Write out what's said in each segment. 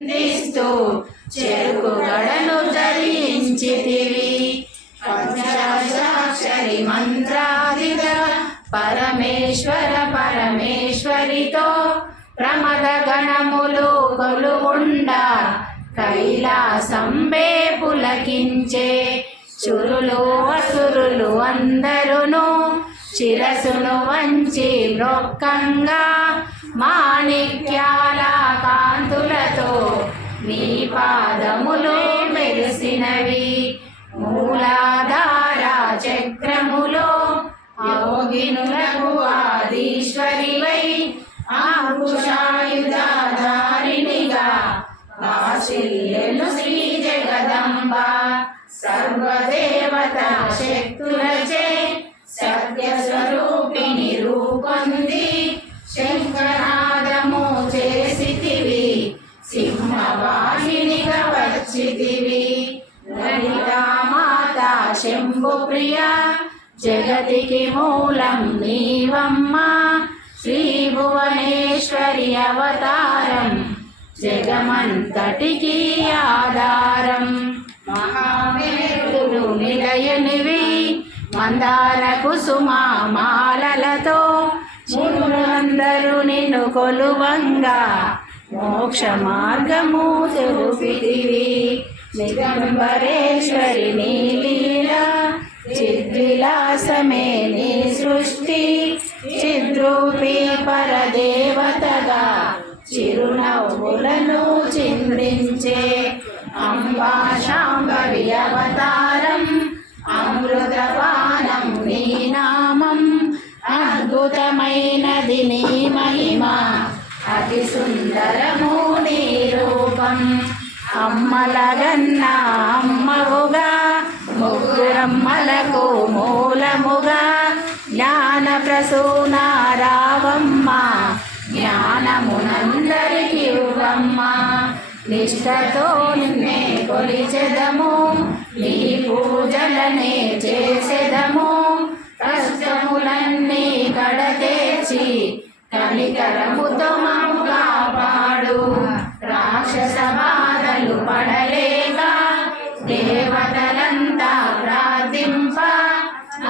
దిస్తూ చెరుకు గడను ధరించితివి. పంచాక్షరి మంత్రాదిగ పరమేశ్వర పరమేశ్వరితో ప్రమద గణములు కొలువుండా కైలాసంబే పులకించే. చురులు అసురులు అందరును శిరసును వంచి మ్రొక్కంగా మాణిక్యాల కాంతులతో నీ పాదములు మెరిసినవి. మూలాధార చక్రములో యోగినులకు ఆదీశ్వరివై అంకుశాయుధారిణిగా వాసిల్లెను శ్రీ జగదంబ. సర్వదేవత శక్తులచే సత్యస్వరూపిణి రూపొంది శంఖనాదము చేసితివి. సింహవాహినిగా వచ్చితివి. లలితా మాత శంభు ప్రియ జగతికి మూలం నీవమ్మ. శ్రీ భువనేశ్వరి అవతారం జగమంతటికి ఆధారం. మహామేరులు నిలయనివి మందార కుసుమ మాలలతో మునులందరూ నిన్ను కొలువంగా మోక్ష మార్గము తెలుపితివి. నిగంబరేశ్వరి నీ లీలా చిద్విలాసమే నీ సృష్టి. చిద్రూపి పరదేవతగా చిరునవ్వులను చిందించే. అంబా శాంభవి అవతారం అమృతపానం నీ నామం. అద్భుతమైనది నీ మహిమ అతి సుందరము నీ రూపం. అమ్మలగన్న అమ్మవుగా ముగ్గురమ్మలకు మూలముగా జ్ఞాన ప్రసూన రావమ్మ. జ్ఞానమునందరికి ఇవ్వమ్మ. నిష్ఠతో నిన్నే కొలిచెదము నీ పూజలనే చేసెదము. కష్టములన్నీ కడతేర్చి కనికరముతో మమ్ము కాపాడు. రాక్షస బాధలు పడలేక దేవతలంతా ప్రార్థింప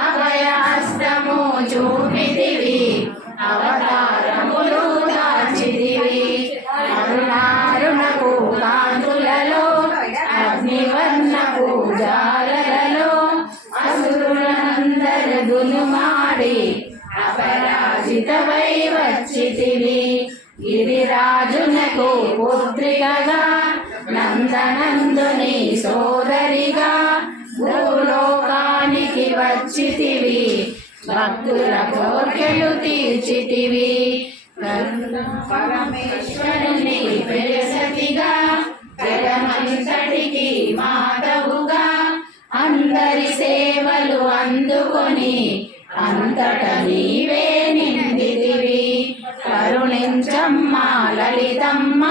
అభయాస్తము చూపితివి. అవతారములు దాచితివి. అరుణారుణపు కాంతులలో అగ్నివర్ణపు జాలలలో అసురులందరు దునుమాడి అపరాజితవై వచ్చితివి. గిరిరాజునకు పుత్రికగా నందనందుని సోదరిగా భూలోకానికి వచ్చితివి. భక్తుల కోర్కెలు తీర్చితివి. పరమేశ్వరుని ప్రియసతిగా జగమంతటికి మాతవుగా అందరి సేవలు అందుకొని అంతట నీవే నిందితివి. కరుణించమ్మ లలితమ్మ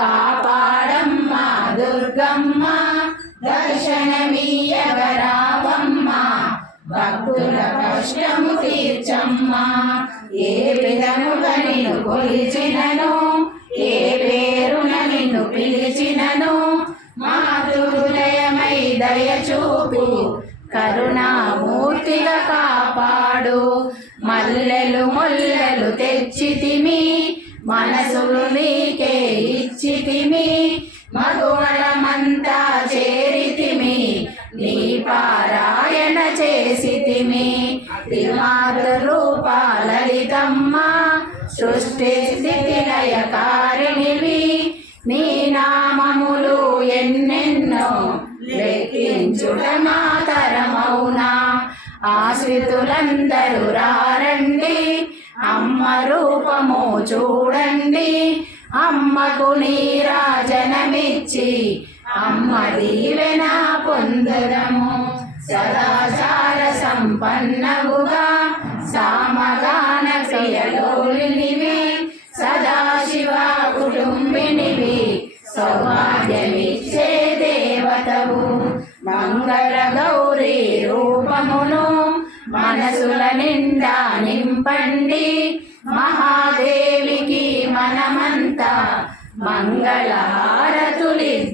కాపాడమ్మ దుర్గమ్మ. దర్శనమీయగరావమ్మ భక్తుల కష్టము తీర్చమ్మ. ఏ విధముగా నిన్ను కొలిచినను ఏ పేరున నిన్ను పిలిచినను మాతృహృదయమై దయచూపు కరుణామూర్తిగా కాపాడు. మల్లెలు మొల్లెలు తెచ్చితిమి మనసులు నీకే ఇచ్చితిమి. మధువరమంతా చేరితిమి నీ పారాయణ చేసితిమి. త్రిమాతృ రూప లలితమ్మ సృష్టి స్థితి లయకారిణివి. నీ నామములు ఎన్నెన్నో లెక్కించుట మాతరమౌనా. ఆశ్రితులందరూ రారండి అమ్మ రూపము చూడండి. అమ్మకు నీరాజనమిచ్చి అమ్మ దీవెన పొందదము. సదాచార సంపన్నవుగా సామగాన క్రియలోలినివి. సదాశివ కుటుంబినివి సౌభాగ్యమిచ్చే దేవతవు. మంగళ గౌరీ రూపమును మనసుల నిండా నింపండి. మహాదేవికి మనమంతా మంగళ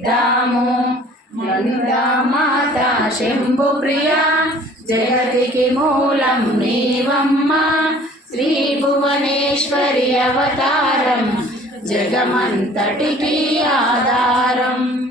కీర్తిద్దాము. గంగా మాత శంభు ప్రియ జగతికి మూలం నీవమ్మ. శ్రీ భువనేశ్వరి అవతారం జగమంతటికి ఆధారం.